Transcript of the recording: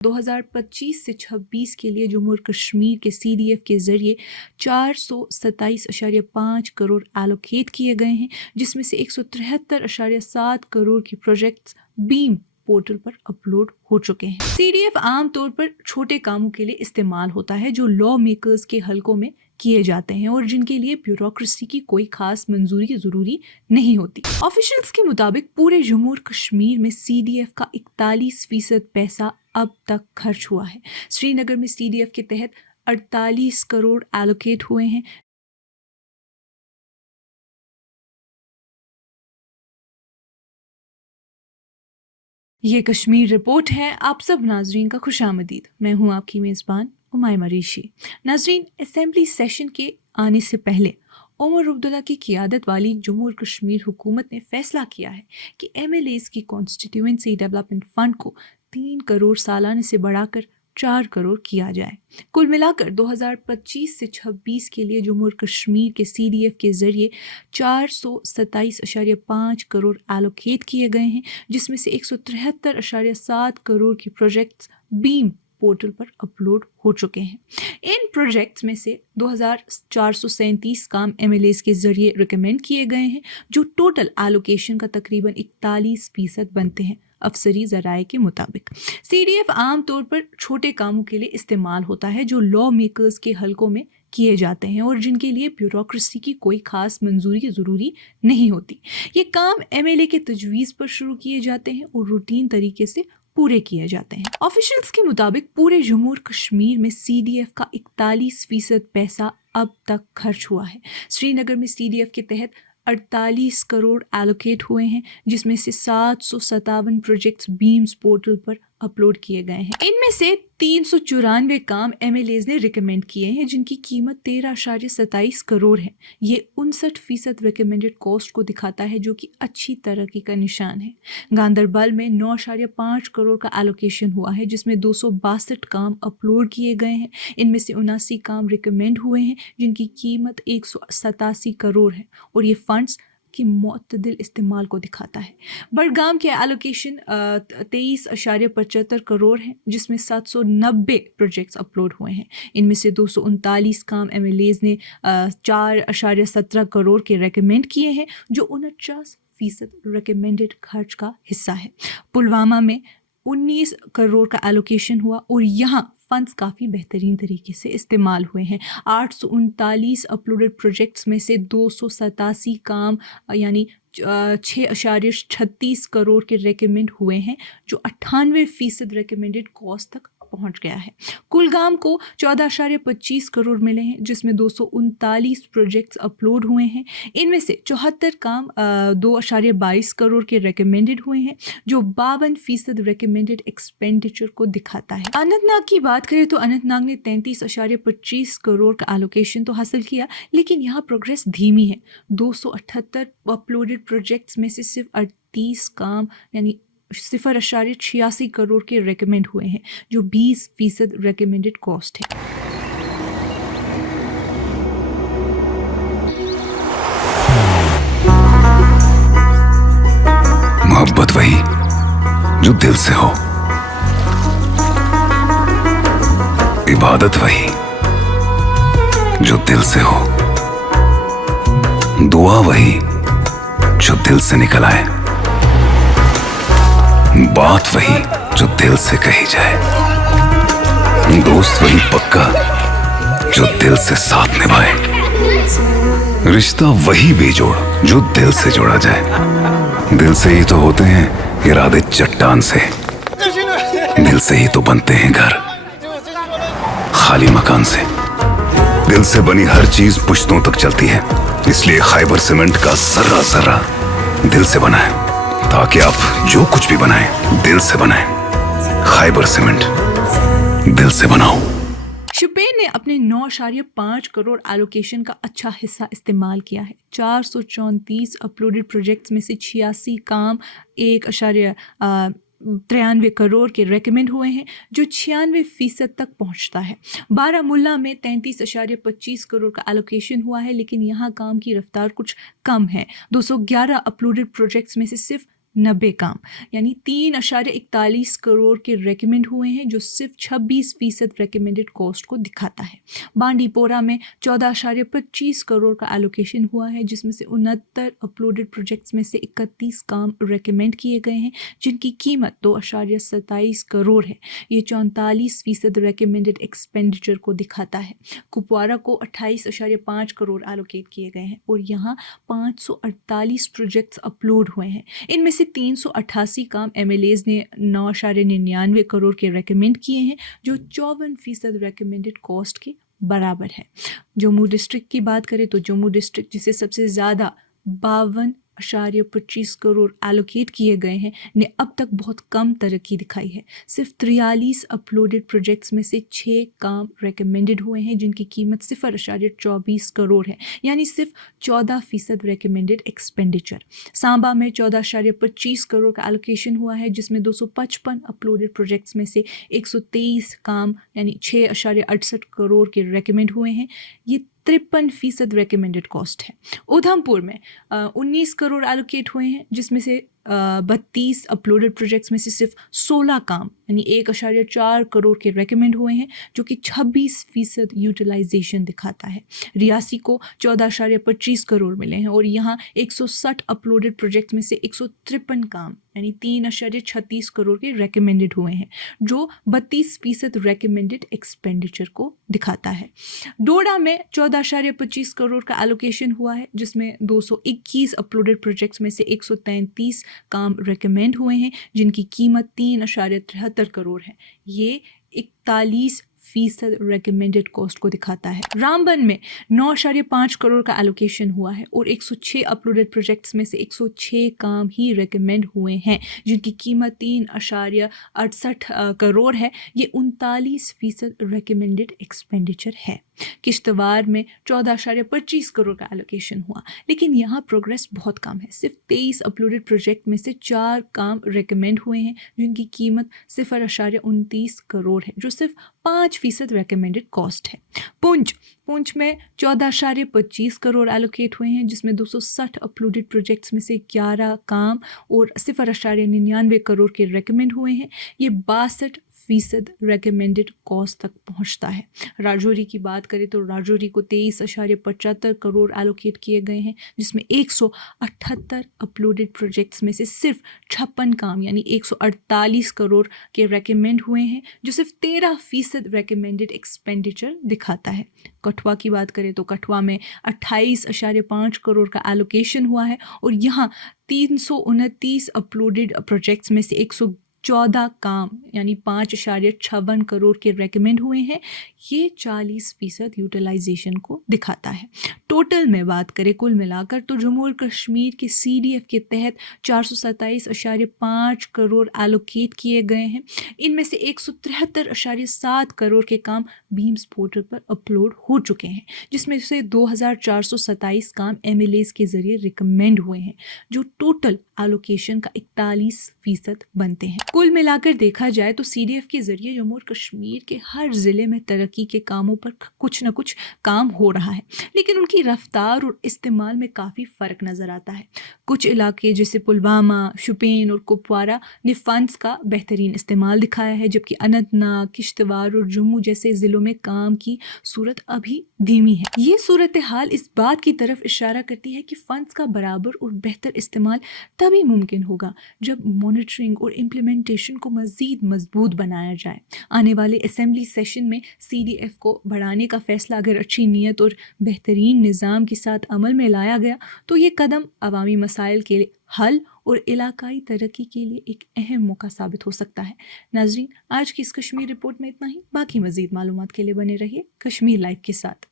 2025 से 26 के लिए जम्मू और कश्मीर के CDF के ज़रिए 427.5 करोड़ एलोकेट किए गए हैं, जिसमें से 173.7 करोड़ की प्रोजेक्ट्स बीम पोर्टल पर अपलोड हो चुके हैं। CDF आमतौर पर छोटे कामों के लिए इस्तेमाल होता है जो लॉ मेकर्स के हलकों में किए जाते हैं और जिनके लिए ब्यूरोक्रेसी की कोई खास मंजूरी ज़रूरी नहीं होती। ऑफिशियल्स के मुताबिक पूरे जम्मू और कश्मीर में CDF का 41% पैसा अब तक खर्च हुआ है। श्रीनगर में CDF के तहत 48 करोड़ एलोकेट हुए हैं। ये कश्मीर रिपोर्ट है। आप सब नाजरीन का खुशामदीद। मैं हूँ आपकी मेज़बान उमाइमा ऋषि। नाजरीन, असेंबली सेशन के आने से पहले उमर अब्दुल्ला की क़ियादत वाली जम्मू और कश्मीर हुकूमत ने फैसला किया है कि MLAs की कॉन्स्टिट्यूएंसी डेवलपमेंट फ़ंड को 3 करोड़ सालाने से बढ़ाकर 4 करोड़ किया जाए। कुल मिलाकर 2025 से 26 के लिए जम्मू और कश्मीर के CDF के ज़रिए 427.5 करोड़ एलोकेट किए गए हैं, जिसमें से 173.7 करोड़ की प्रोजेक्ट्स बीम पोर्टल पर अपलोड हो चुके हैं। इन प्रोजेक्ट्स में से 2437 काम MLAs के ज़रिए रिकमेंड किए गए हैं, जो टोटल एलोकेशन का तकरीबन 41% बनते हैं। अफसरी ज़राए के मुताबिक CDF आमतौर पर छोटे कामों के लिए इस्तेमाल होता है जो लॉ मेकर्स के हलकों में किए जाते हैं और जिनके लिए ब्यूरोक्रेसी की कोई खास मंजूरी ज़रूरी नहीं होती। ये काम MLA के तजवीज़ पर शुरू किए जाते हैं और रूटीन तरीके से पूरे किए जाते हैं। ऑफिशियल्स के मुताबिक पूरे जम्मू और कश्मीर में CDF का 41% पैसा अब तक खर्च हुआ है। श्रीनगर में CDF के तहत 48 करोड़ एलोकेट हुए हैं, जिसमें से 757 प्रोजेक्ट्स बीम्स पोर्टल पर अपलोड किए गए हैं। इनमें से 394 काम MLAs ने रिकमेंड किए हैं, जिनकी कीमत 13.27 करोड़ है। ये 59% रिकमेंडेड कॉस्ट को दिखाता है, जो कि अच्छी तरक्की का निशान है। गांदरबल में 9.5 करोड़ का एलोकेशन हुआ है, जिसमें 262 काम अपलोड किए गए हैं। इनमें से 79 काम रिकमेंड हुए हैं, जिनकी कीमत 187 करोड़ है और ये फंड्स की मुतदिल इस्तेमाल को दिखाता है। बड़गाम के एलोकेशन 23.75 करोड़ है, जिसमें 790 प्रोजेक्ट्स अपलोड हुए हैं। इनमें से 239 काम MLAs ने 4.17 करोड़ के रेकमेंड किए हैं, जो 49% रिकमेंडेड खर्च का हिस्सा है। पुलवामा में 19 करोड़ का एलोकेशन हुआ और यहाँ फंड्स काफ़ी बेहतरीन तरीके से इस्तेमाल हुए हैं। 839 अपलोडेड प्रोजेक्ट्स में से 287 काम यानी 6.36 करोड़ के रेकमेंड हुए हैं, जो 98% रिकमेंडेड कॉस्ट तक पहुंच गया है। कुलगाम को 14.25 करोड़ मिले हैं, जिसमें 239 प्रोजेक्ट्स अपलोड हुए हैं। इनमें से 74 काम 2.22 करोड़ के रेकमेंडेड हुए हैं, जो 52% रिकमेंडेड एक्सपेंडिचर को दिखाता है। अनंतनाग की बात करें तो अनंतनाग ने 33.25 करोड़ का एलोकेशन तो हासिल किया, लेकिन यहाँ प्रोग्रेस धीमी है। 278 अपलोडेड प्रोजेक्ट्स में से सिर्फ 38 काम यानी 0.86 करोड़ के रेकमेंड हुए हैं, जो 20% रेकमेंडेड कॉस्ट है। मोहब्बत वही जो दिल से हो, इबादत वही जो दिल से हो, दुआ वही जो दिल से निकल आए, बात वही जो दिल से कही जाए, दोस्त वही पक्का जो दिल से साथ निभाए, रिश्ता वही बेजोड़ जो दिल से जोड़ा जाए। दिल से ही तो होते हैं इरादे चट्टान से, दिल से ही तो बनते हैं घर खाली मकान से। दिल से बनी हर चीज पुश्तों तक चलती है, इसलिए खैबर सीमेंट का जर्रा जर्रा दिल से बना है, ताकि आप जो कुछ भी बनाएं दिल से बनाएं। खैबर सीमेंट, दिल से बनाओ। शुपेन ने अपने 9.5 करोड़ एलोकेशन का अच्छा हिस्सा इस्तेमाल किया है। 434 अपलोडेड प्रोजेक्ट्स में से 86 काम 1.93 करोड़ के रेकमेंड हुए हैं, जो 96% तक पहुंचता है। बारामुल्ला में 33.25 करोड़ का एलोकेशन हुआ है, लेकिन यहाँ काम की रफ्तार कुछ कम है। 211 अपलोडेड प्रोजेक्ट्स में से सिर्फ 90 काम यानी 3.41 करोड़ के रेकमेंड हुए हैं, जो सिर्फ 26% रेकमेंडेड कॉस्ट को दिखाता है। बांडीपोरा में 14.25 करोड़ का एलोकेशन हुआ है, जिसमें से 69 अपलोडेड प्रोजेक्ट्स में से 31 काम रेकमेंड किए गए हैं, जिनकी कीमत 2.27 करोड़ है। ये 44% रेकमेंडेड एक्सपेंडिचर को दिखाता है। कुपवारा को 28.5 करोड़ एलोकेट किए गए हैं और यहाँ 548 प्रोजेक्ट्स अपलोड हुए हैं। इनमें से 388 काम MLAs ने 9.99 करोड़ के रेकमेंड किए हैं, जो 54% रेकमेंडेड कॉस्ट के बराबर है। जम्मू डिस्ट्रिक्ट की बात करें तो जम्मू डिस्ट्रिक्ट, जिसे सबसे ज़्यादा 52.25 करोड़ एलोकेट किए गए हैं, ने अब तक बहुत कम तरक्की दिखाई है। सिर्फ 43 अपलोडेड प्रोजेक्ट्स में से 6 काम रेकमेंडेड हुए हैं, जिनकी कीमत 0.24 करोड़ है, यानी सिर्फ 14% रेकमेंडेड एक्सपेंडिचर। सांबा में 14.25 करोड़ का एलोकेशन हुआ है, जिसमें 255 अपलोडेड प्रोजेक्ट्स में से 123 काम यानी 6.68 करोड़ के रेकमेंड हुए हैं। ये 53% रेकमेंडेड कॉस्ट है। उधमपुर में 19 करोड़ एलोकेट हुए हैं, जिसमें से 32 अपलोडेड प्रोजेक्ट्स में से सिर्फ 16 काम यानी 1.4 करोड़ के रेकमेंड हुए हैं, जो कि 26% यूटिलाइजेशन दिखाता है। रियासी को 14.25 करोड़ मिले हैं और यहाँ 160 अपलोडेड प्रोजेक्ट्स में से 153 काम यानी 3.36 करोड़ के रेकमेंडेड हुए हैं, जो 32% रेकमेंडेड एक्सपेंडिचर को दिखाता है। डोडा में 14.25 करोड़ का एलोकेशन हुआ है, जिसमें 221 अपलोडेड प्रोजेक्ट्स में से 133 काम रेकमेंड हुए हैं, जिनकी कीमत 3.73 करोड़ है। ये 41% रेकमेंडेड कॉस्ट को दिखाता है। रामबन में 9.5 करोड़ का एलोकेशन हुआ है और 106 अपलोडेड प्रोजेक्ट्स में से 106 काम ही रेकमेंड हुए हैं, जिनकी कीमत 3.68 करोड़ है। ये 39% रेकमेंडेड एक्सपेंडिचर है। किश्तवाड़ में 14.25 करोड़ का एलोकेशन हुआ, लेकिन यहाँ प्रोग्रेस बहुत कम है। सिर्फ 23 अपलोडेड प्रोजेक्ट में से 4 काम रेकमेंड हुए हैं, जिनकी कीमत 0.29 करोड़ है, जो सिर्फ 5% रेकमेंडेड कॉस्ट है। पुंछ में 14.25 करोड़ एलोकेट हुए हैं, जिसमें 260 अपलोडेड प्रोजेक्ट्स में से 11 काम और 0.99 करोड़ के रेकमेंड हुए हैं। ये 62% रेकमेंडेड कॉस्ट तक पहुंचता है। राजौरी की बात करें तो राजौरी को 23.75 करोड़ एलोकेट किए गए हैं, जिसमें 178 अपलोडेड प्रोजेक्ट्स में से सिर्फ 56 काम यानी 148 करोड़ के रेकमेंड हुए हैं, जो सिर्फ 13% रेकमेंडेड एक्सपेंडिचर दिखाता है। कठुआ की बात करें तो कठुआ में 28.5 करोड़ का एलोकेशन हुआ है और यहाँ 329 अपलोडेड प्रोजेक्ट्स में से 114 काम यानी 5.56 करोड़ के रेकमेंड हुए हैं। ये 40% यूटिलाइजेशन को दिखाता है। टोटल में बात करें कुल मिलाकर तो जम्मू और कश्मीर के CDF के तहत 427.5 करोड़ एलोकेट किए गए हैं। इनमें से 173.7 करोड़ के काम बीम्स पोर्टल पर अपलोड हो चुके हैं, जिसमें से 2427 काम MLAs के जरिए रिकमेंड हुए हैं, जो टोटल एलोकेशन का 41% बनते हैं। कुल मिलाकर देखा जाए तो CDF के जरिए जम्मू और कश्मीर के हर ज़िले में तरक्की के कामों पर कुछ न कुछ काम हो रहा है, लेकिन उनकी रफ्तार और इस्तेमाल में काफ़ी फ़र्क नज़र आता है। कुछ इलाके जैसे पुलवामा, शुपिन और कुपवारा ने फ़ंड्स का बेहतरीन इस्तेमाल दिखाया है, जबकि अनंतनाग, किश्तवाड़ और जम्मू जैसे ज़िलों में काम की सूरत अभी धीमी है। ये सूरत हाल इस बात की तरफ इशारा करती है कि फ़ंड्स का बराबर और बेहतर इस्तेमाल तभी मुमकिन होगा जब मॉनिटरिंग और इम्प्लीमेंटेशन को मज़ीद मजबूत बनाया जाए। आने वाले असेंबली सेशन में CDF को बढ़ाने का फैसला अगर अच्छी नीयत और बेहतरीन निज़ाम के साथ अमल में लाया गया तो ये कदम अवामी मसाइल के हल और इलाकाई तरक्की के लिए एक अहम मौका साबित हो सकता है। नाज़रीन, आज की इस कश्मीर रिपोर्ट में इतना ही। बाकी मज़ीद मालूमात के लिए बने रहिए कश्मीर लाइव के साथ।